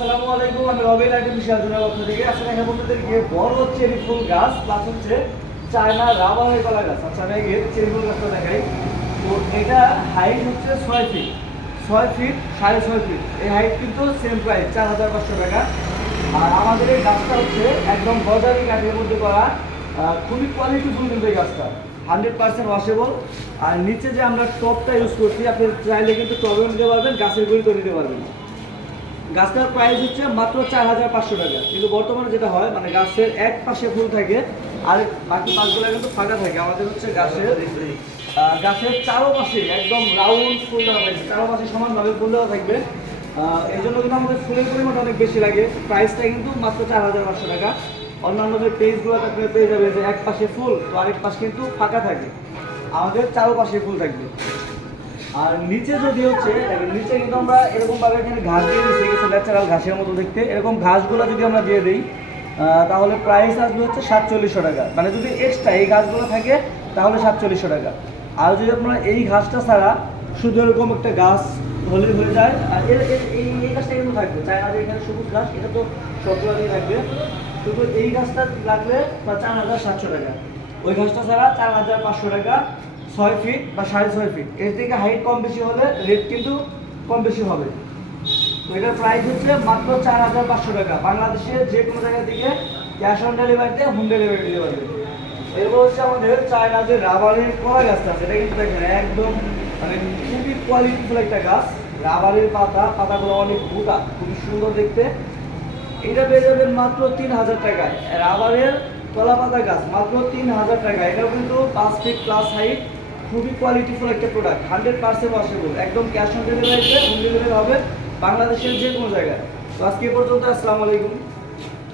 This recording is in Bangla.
আসসালামু আলাইকুম, আমি রবিন আর্টিফিশিয়াল জোনের পক্ষ থেকে আসলে এখানে বন্ধুদেরকে বড় চেরি ফুল গাছ প্লাস হচ্ছে চায়না রাবারের কলা গাছ। আচ্ছা আমি আগে চেরি ফুল গাছটা দেখাই। তো এটা হাইট হচ্ছে ছয় ফিট ছয় ফিট সাড়ে ছয় ফিট এই হাইট কিন্তু সেম প্রাইস চার হাজার পাঁচশো টাকা। আর আমাদের এই গাছটা হচ্ছে একদম গজারি কাঠের মধ্যে করা খুবই কোয়ালিটিফুল কিন্তু এই গাছটা। হান্ড্রেড পার্সেন্ট ওয়াশেবল আর নিচে যে আমরা টপটা ইউজ করছি, আপনি চাইলে কিন্তু টবেও নিতে পারবেন, গাছের গুঁড়িতেও নিতে পারবেন। গাছটার প্রাইস হচ্ছে মাত্র চার হাজার পাঁচশো টাকা। কিন্তু বর্তমানে যেটা হয় মানে গাছের এক পাশে ফুল থাকে, আর বাকি পাশগুলো কিন্তু ফাঁকা থাকে। আমাদের হচ্ছে গাছের গাছের চারো পাশে একদম রাউন্ড ফুল দেওয়া থাকবে। পাশে সমানভাবে ফুল দেওয়া থাকবে। এই জন্য কিন্তু আমাদের ফুলের পরিমাণটা অনেক বেশি লাগে। প্রাইসটা কিন্তু মাত্র চার হাজার পাঁচশো টাকা। অন্যান্য যে পেজগুলো আপনি পেয়ে যাবে যে এক পাশে ফুল, তো আরেক পাশ কিন্তু ফাঁকা থাকে। আমাদের চারো পাশে ফুল থাকবে। আর নিচে যদি হচ্ছে নিচে কিন্তু আমরা এরকম ভাবে এখানে ঘাস দিয়ে দিচ্ছি কিছু ন্যাচারাল ঘাসের মতো দেখতে। এরকম ঘাসগুলো যদি আমরা দিয়ে দিই তাহলে প্রাইস আসবে হচ্ছে সাতচল্লিশশো টাকা। মানে যদি এক্সট্রা এই ঘাসগুলো থাকে, তাহলে সাতচল্লিশশো টাকা। আর যদি আপনারা এই ঘাসটা ছাড়া শুধু এরকম একটা গাছ হলে হয়ে যায়, আর এর এই এই গাছটা কিন্তু থাকবে। চায় না যে এখানে সবুজ ঘাস, এটা তো সবগুলোই থাকবে। শুধু এই গাছটা লাগলে চার হাজার সাতশো টাকা। ওই ঘাসটা ছাড়া চার হাজার পাঁচশো টাকা ছয় ফিট বা সাড়ে ছয় ফিট এর থেকে হাইট কম বেশি হলে রেট কিন্তু কম বেশি হবে। তো এটার প্রাইস হচ্ছে মাত্র চার হাজার পাঁচশো টাকা। বাংলাদেশের যে কোনো জায়গা থেকে ক্যাশ অন ডেলিভারিতে হোম ডেলিভারি দিতে পারবে এরপর হচ্ছে আমাদের চায়না যে রাবারের কলা গাছটা আছে, এটা কিন্তু দেখেন একদম মানে খুবই কোয়ালিটিফুল একটা গাছ। রাবারের পাতা, পাতাগুলো অনেক মোটা, খুবই সুন্দর দেখতে। এটা পেয়ে যাবেন মাত্র তিন হাজার টাকায়। রাবারের কলা পাতা গাছ মাত্র তিন হাজার টাকা। এটাও কিন্তু পাঁচ ফিট প্লাস হাইট খুবই কোয়ালিটিফুল একটা প্রোডাক্ট হান্ড্রেড পার্সেন্ট ওয়াশেবল একদম ক্যাশ অন ডেলিভারিতে হোম ডেলিভারি হবে বাংলাদেশের যে কোনো জায়গায়। তো আজকে পর্যন্ত, আসসালামু আলাইকুম।